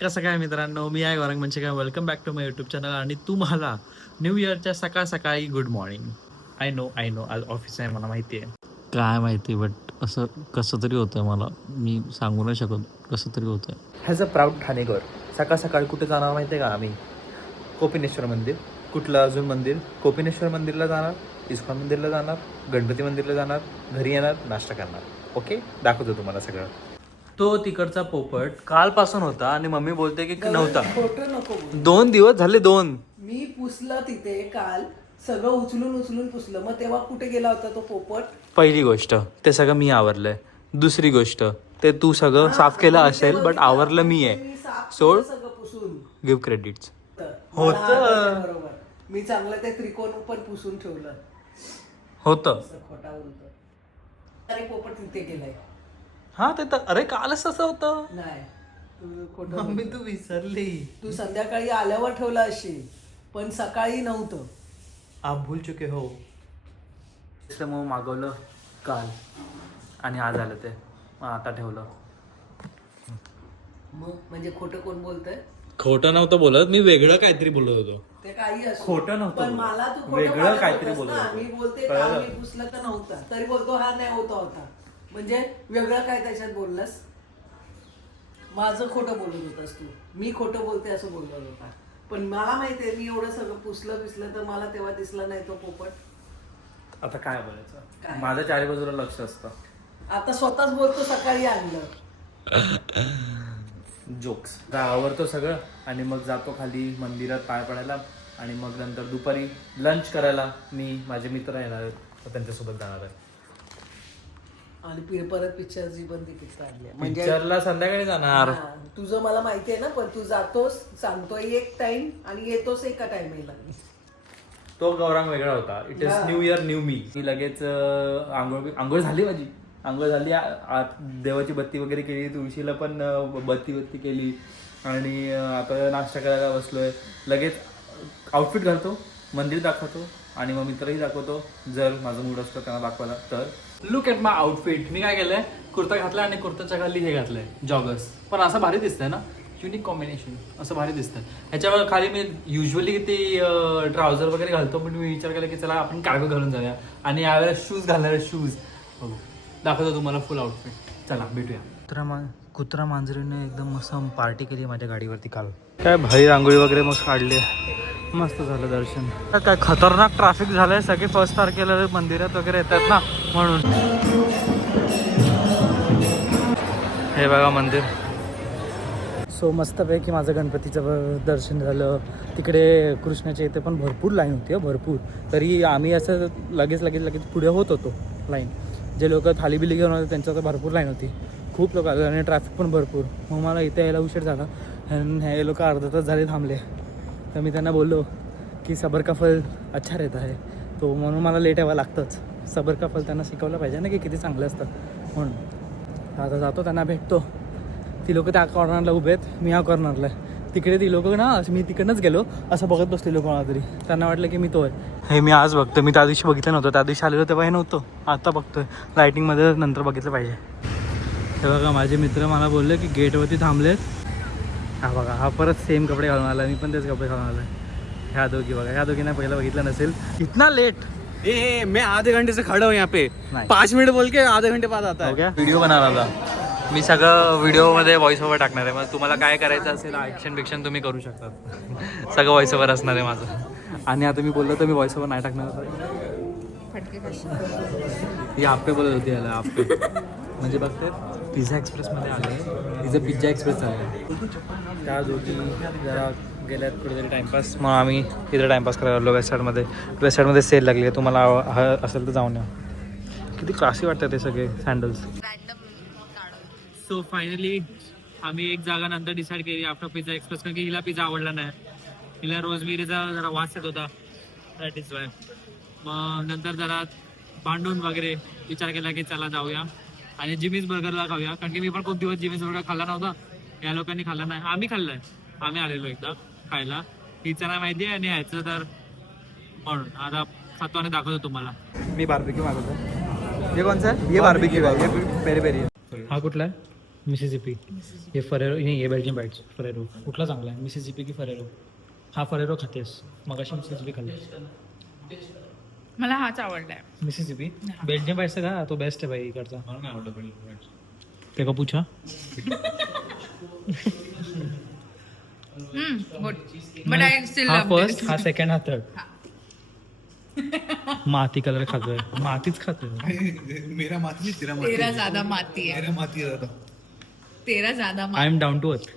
कसं काय मित्रांनो, मी आहे गौरंग म्हणजे काय, welcome back to my YouTube channel. आणि तुम्हाला न्यू इयरच्या सकाळ सकाळी गुड मॉर्निंग. आय नो आज ऑफिस आहे, मला माहिती आहे. काय माहिती, बट असं कसं तरी होतं मला. मी सांगू नाही शकत, कसं तरी होतं. ॲज अ प्राऊड ठाणेकर सकाळ सकाळी कुठे जाणार माहिती आहे का आम्ही? कोपिनेश्वर मंदिर. कुठलं अजून मंदिर? कोपिनेश्वर मंदिरला जाणार, इस्कॉन मंदिरला जाणार, गणपती मंदिरला जाणार, घरी येणार, नाश्ता करणार. ओके, दाखवतो तुम्हाला सगळं. तो तिकडचा पोपट कालपासून होता आणि मम्मी बोलते की नव्हता. खोटं नको बोलू. 2 दिवस झाले 2. मी पुसलं तिथे काल, सगळं उचलून पुसलं. मग तेव्हा कुठे गेला होता तो पोपट? पहिली गोष्ट ते सगळं मी आवरलंय. दुसरी गोष्ट ते तू सगळं साफ केलं असेल, बट आवरलं मी आहे. सोड, सगळं पुसून गिव्ह क्रेडिट्स. मला आठवतंय बरोबर. मी चांगलं ते त्रिकोण पण पुसून ठेवलं. होतं. असं खोटा बोलतो. अरे पोपट तिथे गेलाय. हा ते तर, अरे कालच तसं होतं. नाही, तू खोटं मम्मी बोलतो. तू विसरली. तू संध्याकाळी आल्यावर ठेवलं असेल, पण सकाळी नव्हतं. आप भूल चुके हो. मग मागवलं काल आणि आज आलं ते, मग आता ठेवलं. मग म्हणजे खोटं कोण बोलतंय? खोटं नव्हतं बोलत मी, वेगळं काहीतरी बोलत होतो. ते काही असो. खोटं नव्हतं पण बोलत. मला तू खोटं वेगळं बोलत काहीतरी होतास बोलत ना. होतो. मी बोलते कळलं? का मी पुसलं तर नव्हता, तरी बोलतो हा नाही होता. म्हणजे वेगळं काय त्याच्यात बोललास? माझं खोटं बोलत होतास तू. मी खोटं बोलते असं बोलत होता. पण मला माहितीये मी एवढं सगळं पुसलं तर मला तेव्हा दिसला नाही तो पोपट. आता काय बोलायचं, काय? माझं चारी बाजूला लक्ष असतं. आता स्वतःच बोलतो सकाळी आणलं. जोक्स. आवरतो सगळं आणि मग जातो खाली मंदिरात पाय पडायला. आणि मग नंतर दुपारी लंच करायला मी, माझे मित्र येणार आहेत, तर त्यांच्यासोबत जाणार आहे. आणि परत पिक्चरची पण तिकीट काढली म्हणजे पिक्चरला संध्याकाळी जाणार. हा, तुझं मला माहिती आहे ना. पण तू जातोस, सांगतोय एक टाइम आणि येतोस एका टाइमला. तो गौरांग वेगळा होता. It is new year new me. लगेच आंघोळ झाली माझी. आंघोळ झाली, देवाची बत्ती वगैरे केली, तुळशीला पण बत्ती केली आणि आता नाश्ता करायला बसलोय. लगेच आउटफिट घालतो, मंदिर दाखवतो आणि मग मित्रही दाखवतो जर माझं मूड असतं त्यांना दाखवायला तर. Look at my outfit. मी काय केलंय, कुर्ता घातलाय आणि कुर्ताच्या खाली हे घातलंय, जॉगर्स. पण असं भारी दिसतंय ना, युनिक कॉम्बिनेशन, असं भारी दिसतंय. ह्याच्यावर खाली मी युजली ते ट्राउझर वगैरे घालतो, पण मी विचार केला की चला आपण कार्गो घालून जाऊया. आणि यावेळेला शूज घालणार आहे, शूज बघू, दाखवतो तुम्हाला फुल आउटफिट. चला भेटूया. कुत्रा मांजरीने एकदम मस्त पार्टी केली माझ्या गाडीवरती काल. काय भारी रांगोळी वगैरे मस्त काढली, मस्त झालं दर्शन. काय खतरनाक ट्रॅफिक झालंय, सगळे 1 तारखेला मंदिरात वगैरे येतात ना म्हणून. हे बघा मंदिर. सो मस्तपैकी माझं गणपतीचं दर्शन झालं. तिकडे कृष्णाच्या इथे पण भरपूर लाईन होती, भरपूर. तरी आम्ही असं लगेच पुढे होत होतो लाईन. जे लोक थाली बिली घेऊन होते त्यांच्या तर भरपूर लाईन होती, खूप लोक आले आणि ट्रॅफिक पण भरपूर. मग मला इथे यायला उशीर झाला आणि हे लोक अर्धा तास झाले थांबले. तर मी त्यांना बोललो की सबर का फल अच्छा रहता है, तो म्हणून मला लेट यावं लागतंच. सबर का फल त्यांना शिकवलं पाहिजे ना की किती चांगलं असतं म्हणून. आता जातो, त्यांना भेटतो. ती लोक त्या कॉर्नरला उभे आहेत, मी ह्या कॉर्नरला आहे. तिकडे ती लोक ना, मी तिकडनंच गेलो असं बघत बसलेलो कोणाला तरी. त्यांना वाटलं की मी तो आहे. हे मी आज बघतो, मी त्या दिवशी बघितलं नव्हतं. त्या दिवशी आलेलो तेव्हा हे नव्हतं, आता बघतोय लाईटिंगमध्ये, नंतर बघितलं पाहिजे. हे बघा माझे मित्र मला बोलले की गेटवरती थांबलेत. हा बघा, हा परत सेम कपडे घालून आला, मी पण तेच कपडे घालून आलो. ह्या दोघी बघा, ह्या दोघींना पहिलं बघितलं नसेल. इतना लेट. मैं आधे घंटे से खड़ा हूँ यहाँ पे, 5 मिनट बोल के आधे घंटे बाद आता है. व्हिडिओ बनवला होता मी, सगळं व्हिडिओमध्ये व्हॉइस ओव्हर टाकणार आहे. मग तुम्हाला काय करायचं असेल ॲक्शन तुम्ही करू शकता. सगळं व्हॉइस ओव्हर असणार आहे माझं. आणि आता मी बोललो तर मी व्हॉइस ओव्हर नाही टाकणार. ही आपे बोलत होती याला, आपे म्हणजे बघते पिझ्झा एक्सप्रेसमध्ये आले, तिचं पिझ्झा एक्सप्रेस आहे. त्या दोघी जरा गेल्यात कुठेतरी टाईमपास, मग आम्ही तिथे टाईमपास करायला आलो. वेस्ट साईडमध्ये सेल लागली आहे, तुम्हाला असेल तर जाऊन या. किती क्लासी वाटतं ते सगळे सँडल्स. सो फायनली आम्ही एक जागा नंतर डिसाईड केली आफ्टर पिझ्झा एक्सप्रेस, कारण की हिला पिझ्झा आवडला नाही. हिला रोजमिरीचा जरा वास येत होता, दॅट इज वाय. मग नंतर जरा भांडून वगैरे विचार केला की चला जाऊया आणि जिमीज बर्गरला खाऊया, कारण की मी पण खूप दिवस जिमीज बर्गर खाल्ला नव्हता. या लोकांनी खाल्ला नाही, आम्ही खाल्लाय. आम्ही आलेलो एकदा खायला, हिचं नाही माहिती आहे आणि ह्याचं तर म्हणून आता खातो आणि दाखवतो तुम्हाला. मी बार्बिक्यू मागवतो. हे कोणचं आहे? हे बार्बिक्यू आहे, हे पेरी पेरी. हा कुठला आहे? मिसिसिपी. हे फरेरो नाही, हे बेल्जियन बाईट्स. फरेरो कुठला चांगला आहे, मिसिसिपी की फरेरो? हा फरेरो खातेस, मग अशी मिसिसिपी खाल्लीस. मला हाच आवडलाय. मिसिसिपी बेल्जियन बाईट्स का तो बेस्ट आहे भाई इकडचा. ते का पूछा. गुड बट आय स्टिल हा लव्ह फर्स्ट, हा सेकंड, हा थर्ड. माती कलर खातोय, मातीच खातोय. मेरा माती तेरा तेरा ज्यादा माती है. माती दादा. तेरा ज्यादा I am down to earth.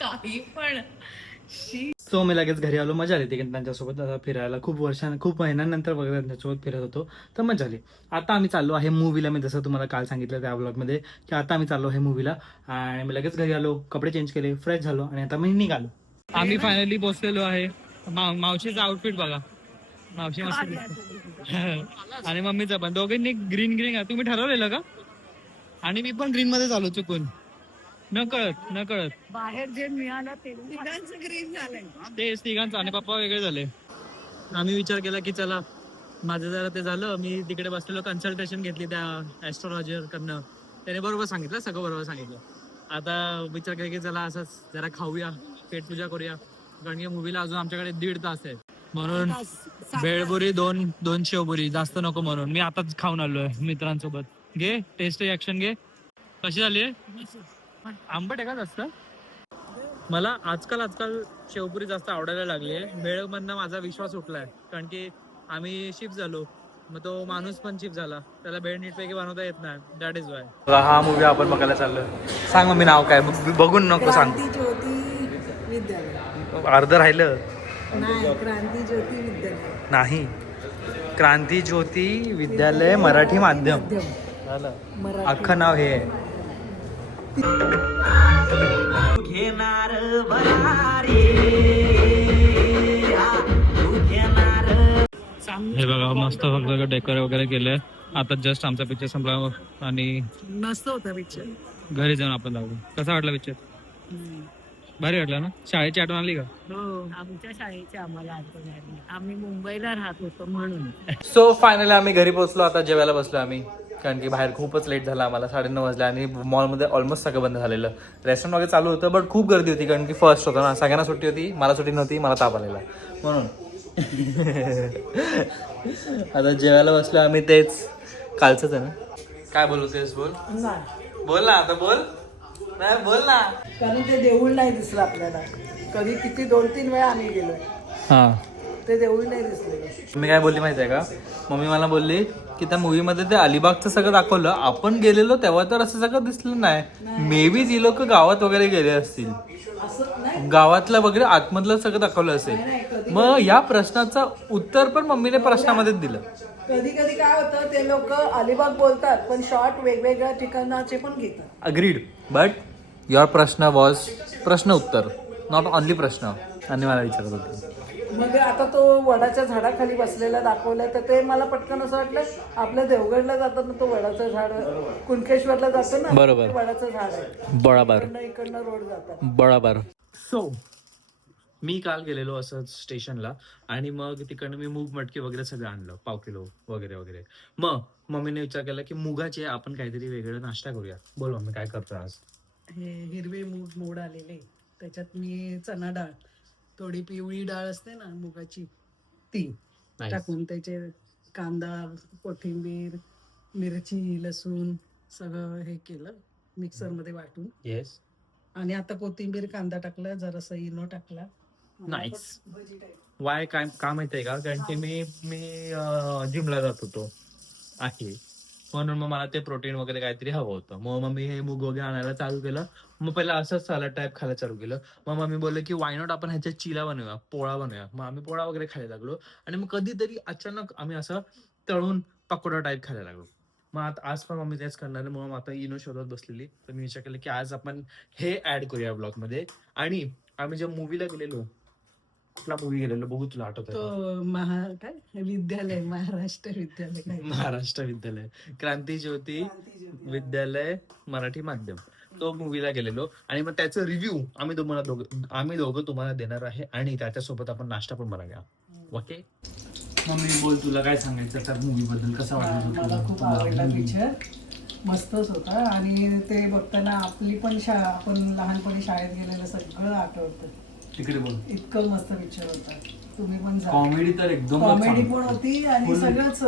काही पण. सो मी लगेच घरी आलो. मजा आली तिकडे त्यांच्यासोबत फिरायला. खूप महिन्यानंतर वगैरे त्यांच्यासोबत फिरत होतो, तर मजा आली. आता आम्ही चाललो आहे मूवीला. मी जसं तुम्हाला काल सांगितलं त्या ब्लॉगमध्ये की आता आम्ही चाललो आहे मूवीला. आणि मी लगेच घरी आलो, कपडे चेंज केले, फ्रेश झालो आणि आता मी निघालो. आम्ही फायनली पोहोचलेलो आहे. मावशीचा आउटफिट बघा. मावशी मस्त आणि मम्मीचा पण. दोघांनी ग्रीन ग्रीन. तुम्ही ठरवलेलं का? आणि मी पण ग्रीन मध्ये चालू चुकून न कळत बाहेर जे मिळालं ते तिघांचं ग्रीन झालंय. ते तिघांचं. आणि पप्पा वेगळे झाले. आम्ही विचार केला की चला, माझं जरा ते झालं. मी तिकडे बसलेलो, कन्सल्टेशन घेतली त्या ॲस्ट्रॉलॉजर कडनं. त्याने बरोबर सांगितलं, सगळं बरोबर सांगितलं. आता विचार केला की चला असंच जरा खाऊया, पेटपूजा करूया. कारण की मूवीला अजून आमच्याकडे 1.5 तास आहे. म्हणून भेळपुरी, दोन शेवपुरी, जास्त नको म्हणून मी आताच खाऊन आलोय मित्रांसोबत. घे टेस्ट रिॲक्शन घे. कशी झाली आहे? आंबट आहे का जास्त? मला आजकाल शेवपुरी जास्त आवडायला लागली आहे. भेळमधनं माझा विश्वास उठलाय. कारण की आम्ही शिफ्ट झालो, मग तो माणूस पण शिफ्ट झाला. त्याला भेळ नीटपैकी बनवता येत नाही. That is why. हा मूवी आपण बघायला चाललोय. सांग मम्मी नाव काय, बघून नको सांग. क्रांती ज्योती विद्यालय. अर्ध राहिलं नाही, क्रांती ज्योती विद्यालय. नाही. क्रांती ज्योती विद्यालय मराठी माध्यम झालं. मराठी. अख्खं नाव हे आहे. हे बघा मस्त सगळं डेकोर वगैरे केलंय. आता जस्ट आमचा पिक्चर संपला आणि मस्त होता पिक्चर. घरी जाऊन आपण जाऊ. कसा वाटला पिक्चर? भारी वाटला ना? शाळेची आठवण आली का? हो, आमच्या शाळेची आम्हाला आठवण आली. आम्ही मुंबईला राहत होतो म्हणून. सो फायनली आम्ही घरी पोहोचलो. आता जेवायला बसलो आम्ही, कारण की बाहेर खूपच लेट झाला आम्हाला. 9:30 वाजले आणि मॉलमध्ये ऑलमोस्ट सगळं बंद झालेलं. रेस्टॉरंट वगैरे चालू होतं, बट खूप गर्दी होती. कारण की फर्स्ट होतं ना, सगळ्यांना सुट्टी होती, मला सुट्टी नव्हती, मला ताप आलेला म्हणून. आता जेवायला बसलो आम्ही. तेच कालचंच आहे ना. काय बोलतेस? बोल ना आता. बोल ना. कारण ते देऊळ नाही दिसलं आपल्याला. कधी किती 2-3 वेळा आम्ही गेलोय, हां. ते देऊळ नाही दिसलेलं. मी काय बोलली माहिती आहे का? मम्मी मला बोलली की त्या मूवीमध्ये ते अलिबागचं सगळं दाखवलं. आपण गेलेलो तेव्हा तर असं सगळं दिसलं नाही. मे बी ती लोक गावात वगैरे गेले असतील. असं नाही. गावातलं वगैरे आतमधलं सगळं दाखवलं असेल. मग या प्रश्नाचं उत्तर पण मम्मीने प्रश्नामध्येच दिलं. कधी कधी काय होतं, ते लोक अलिबाग बोलतात पण शॉर्ट वेगवेगळ्या ठिकाणाचे पण घेतात. अग्रीड. बट युअर प्रश्न वॉज प्रश्न उत्तर, नॉट ओनली प्रश्न. आणि मला विचारत होते. मग आता तो वडाच्या झाडाखाली बसलेला दाखवलाय, तर ते मला पटकन असं वाटलं आपल्या देवगडला जातात ना, तो वडाचं झाड कुणकेश्वरला जातो ना, बरोबर. ते वडाचं झाड आहे. बरोबर इकडनं रोड जातात. बरोबर. सो मी काल गेलेलो असं स्टेशनला आणि मग तिकडनं मी मूग मटकी वगैरे सगळं आणलं, 1/2 किलो वगैरे वगैरे. मग मम्मीने विचार केला की मुगाचे आपण काहीतरी वेगळं नाश्ता करूया. बोल मम्मी काय करतो आज? हे हिरवे मूग मोड आलेले, त्याच्यात मी चना डाळ, थोडी पिवळी डाळ असते ना मुगाची, ती टाकून त्याचे कांदा, कोथिंबीर, मिरची, लसूण सगळं हे केलं मिक्सरमध्ये वाटून. येस. आणि आता कोथिंबीर कांदा टाकला, जरासा इनो टाकला. नाईस. वाय काय का माहिती आहे का? कारण की मी जिमला जात होतो आहे, म्हणून मग मला ते प्रोटीन वगैरे काहीतरी हवं होतं. मग मम्मी हे मूग वगैरे आणायला चालू केलं. मग पहिला असंच सॅलड टाईप खायला चालू केलं. मग मम्मी बोलले की वाय नॉट आपण ह्याच्या चिला बनवूया, पोळा बनवूया. मग आम्ही पोळा वगैरे खायला लागलो. आणि मग कधीतरी अचानक आम्ही असं तळून पकोडा टाईप खायला लागलो. मग आता आज पण मम्मी तेच करणार. मग आता इनो शोधत बसलेली, तर मी विचार केला की आज आपण हे ऍड करूया ब्लॉगमध्ये. आणि आम्ही ज्या मूवीला गेलेलो, कुठला मूवी गेलेलो बघू, तुला आठवत आहे? तो काय विद्यालय, महाराष्ट्र विद्यालय काय? महाराष्ट्र विद्यालय, क्रांती ज्योती विद्यालय मराठी माध्यम, तो मूवीला गेलेलो. आणि मग त्याचं रिव्ह्यू आम्ही दोघं तुम्हाला देणार आहे. आणि त्याच्यासोबत आपण नाश्ता पण बनवूया. ओके मम्मी बोल, तुला काय सांगायचं त्या मूवी बद्दल? कसं मला खूप आवडला पिक्चर. मस्तच होता. आणि ते बघताना आपली पण आपण लहानपणी शाळेत गेलेलं सगळं आठवतं. तिकडे बोल. इतकं मस्त पिक्चर होता. तुम्ही पण जा. कॉमेडी तर एकदम कॉमेडी पण होती आणि सगळंच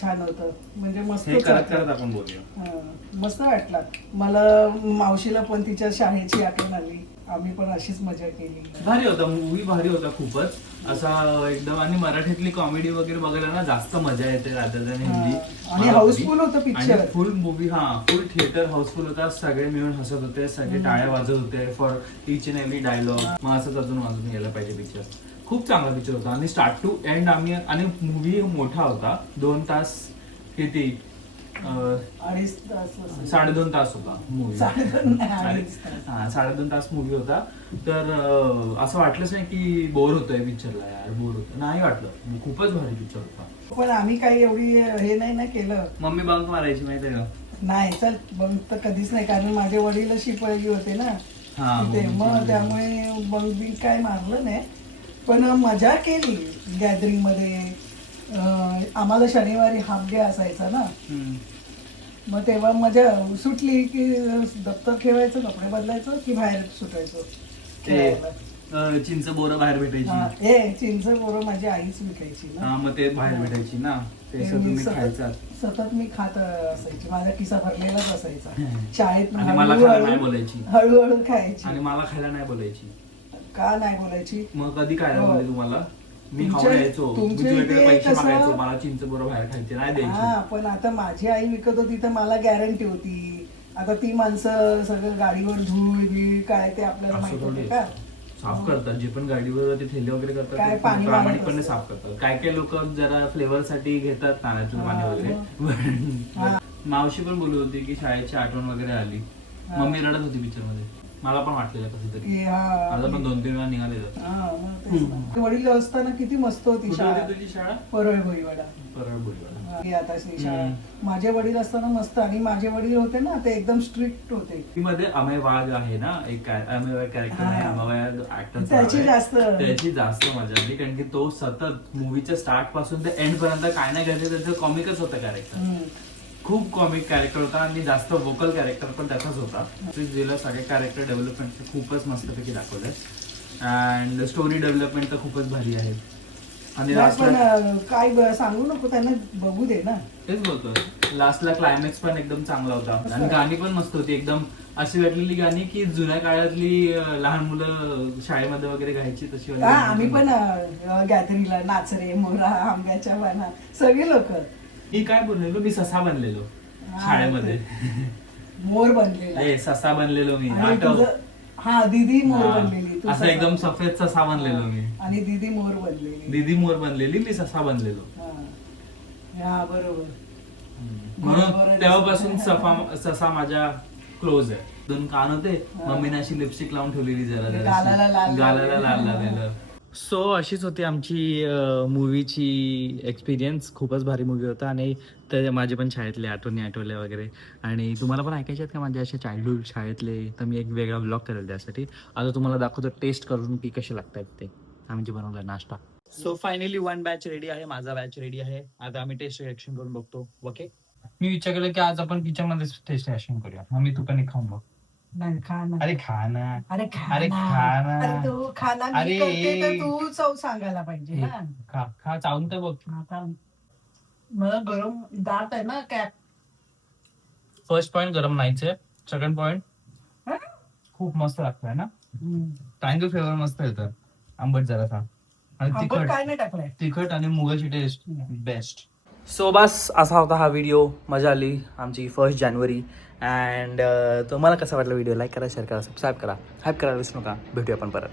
छान होतं. म्हणजे मस्त आपण बोलूया. मस्त वाटला मला. मावशीला पण तिच्या शाळेची आठवण आली. आम्ही पण अशीच मजा केली. भारी होता मूवी, भारी होता खूपच असा एकदम. आणि मराठीतली कॉमेडी वगैरे बघायला ना जास्त मजा येते रादर दॅन हिंदी. आणि हाऊसफुल होतं picture. Full movie, full theatre housefull होता. सगळे मिळून हसत होते, सगळे टाळ्या वाजत होते for each and every dialogue. मग असंच अजून वाजून गेला पाहिजे पिक्चर. खूप चांगला पिक्चर होता आणि स्टार्ट टू एंड आम्ही. आणि मूवी मोठा होता, 2 तास किती 2.5 तास होता मूवी. 2.5 तास मूवी होता. तर असं वाटलंच नाही की बोर होतोय पिक्चरला, यार बोर होतं नाही वाटलं. खूपच भारी पिक्चर होता. पण आम्ही काही एवढी हे नाही ना केलं. मम्मी बंक मारायची माहितीये का? नाही चल बंक तर कधीच नाही, कारण माझे वडील शिपाई होते ना तिथे. मग त्यामुळे बंक बिंक काय मारलं नाही. पण मजा केली गॅदरिंग मध्ये. आम्हाला शनिवारी हाफ डे असायचा ना, मग तेव्हा मजा सुटली की दप्तर ठेवायचं, कपडे बदलायचं की बाहेर सुटायचो खेळायला. चिंच बोरं बाहेर भेटायची. चिंच बोरं माझी आईच विकायची ना. मग ते बाहेर भेटायची ना, ते तुम्ही खायचा. सतत मी खात असायची. माझा किस्सा भरलेलाच असायचा शाळेत. मला खायला नाही बोलायची. हळूहळू खायची. आणि मला खायला नाही बोलायची. का नाही बोलायची? मग कधी खायला बोलले तुम्हाला? मी तुमच्या- खाऊन यायचो, तुमच्या तुझ्याकडे इथे पैसे कसं- मागायचो, मला चिंच बोरं बाहेर खायचे नाही द्यायची. हा, पण आता माझी आई विकत होती तर मला गॅरंटी होती. आता ती माणसं सगळं गाडीवर धूळ बीळ काय ते आपल्याला असं माहित होते थोडी. का? साफ करतात, जे पण गाडीवर ते थैले वगैरे काय करतात ते पाणी प्रामाणिकपणे मारत साफ करतात. काय काय लोक जरा फ्लेवर साठी घेतात नाण्यातलं पाणी हा, वगैरे. मावशी पण बोलत होती की शाळेची आठवण वगैरे आली. हा. मम्मी रडत होती पिक्चर मध्ये. मला पण वाटलेलं कसं तरी. की हा, माझं पण 2-3 वेळा निघालेलं. हा, मग तेच ना. वडील असताना किती मस्त होती कुठे शाळा. होती तुझी शाळा? परळ भोईवाडा. परळ भोईवाडा. ही आताची शाळा. माझे वडील असताना मस्त. आणि माझे वडील होते ना ते एकदम स्ट्रिक्ट होते. ती मध्ये अमय वाघ आहे ना, एक अमय कॅरेक्टर आहे, अमय ऍक्टर. त्याची जास्त त्याची जास्त मजा आली, कारण की तो सतत मूवीच्या स्टार्ट पासून ते एंड पर्यंत काय नाही घडलं त्याचं कॉमिकच होतं कॅरेक्टर. खूप कॉमिक कॅरेक्टर होता आणि जास्त वोकल कॅरेक्टर पण त्याचाच होता. दिलं सगळे कॅरेक्टर डेव्हलपमेंट खूपच मस्तपैकी दाखवलंय. अँड स्टोरी डेव्हलपमेंट तर खूपच भारी आहे. आणि पण काय सांगू नको त्यांना, बघू दे ना. तेच बोलतोय, लास्टला क्लायमॅक्स पण एकदम चांगला होता. आणि गाणी पण मस्त होती, एकदम अशी वाटलेली गाणी की जुन्या काळातली लहान मुलं शाळेमध्ये वगैरे गायची तशी. आम्ही पण गॅदरिंगला नाच रे मोरा आंब्याच्या पाना सगळे लोक. मी काय बोललेलो, मी ससा बनलेलो शाळेमध्ये. मोर बनलेला. ससा बनलेलो मी. आणि आठव. तुझं- हा, दीदी मोर बनलेली. तू असं ससा. एकदम सफेद ससा बनलेलो मी. आणि दीदी मोर बनलेली. दीदी मोर बनलेली, मी ससा बनलेलो. हा बरोबर. म्हणून तेव्हापासून ससा माझ्या क्लोज आहे. 2 कान होते, मम्मीने अशी लिपस्टिक लावून ठेवलेली जरा गालाला लाल लागलेलं. सो अशीच होती आमची मूवीची एक्सपिरियन्स. खूपच भारी मूवी होता. आणि ते माझे पण शाळेतले आठवणी आठवल्या वगैरे. आणि तुम्हाला पण ऐकायचे आहेत का माझ्या असे चाइल्डहुड शाळेतले, तर मी एक वेगळा ब्लॉग करेल त्यासाठी. आता तुम्हाला दाखवतो टेस्ट करून की कसे लागतात ते आम्ही जे बनवलं नाश्ता. सो फायनली 1 बॅच रेडी आहे, माझा बॅच रेडी आहे. आता आम्ही टेस्ट रिएक्शन करून बघतो. ओके, मी विचार केला की आज आपण किचन मध्ये टेस्ट रिएक्शन करूया. मम्मी तू पण एक खाऊन बघ. नाही खाना. अरे खाना. अरे अरे खाना. अरे तू खाना. मी अरे. करते तर तू चव सांगायला पाहिजे ना. खा खा चावून तर बघ. आता मला गरम दात आहे ना कॅप. फर्स्ट पॉइंट गरम नाहीच आहे. सेकंड पॉइंट खूप मस्त लागतंय ना. ट्रायंगल फ्लेवर मस्त येतं. आंबट जरासा आणि काय नाही टाकलंय. तिखट आणि मुगाची टेस्ट बेस्ट. सो बस असा होता हा व्हिडिओ. मजा आली आमची 1 जानेवारी. अँड तुम्हाला कसा वाटला व्हिडिओ? लाईक करा, शेअर करा, सबस्क्राईब करा, हाईप करायला विसरू नका. भेटूया आपण परत.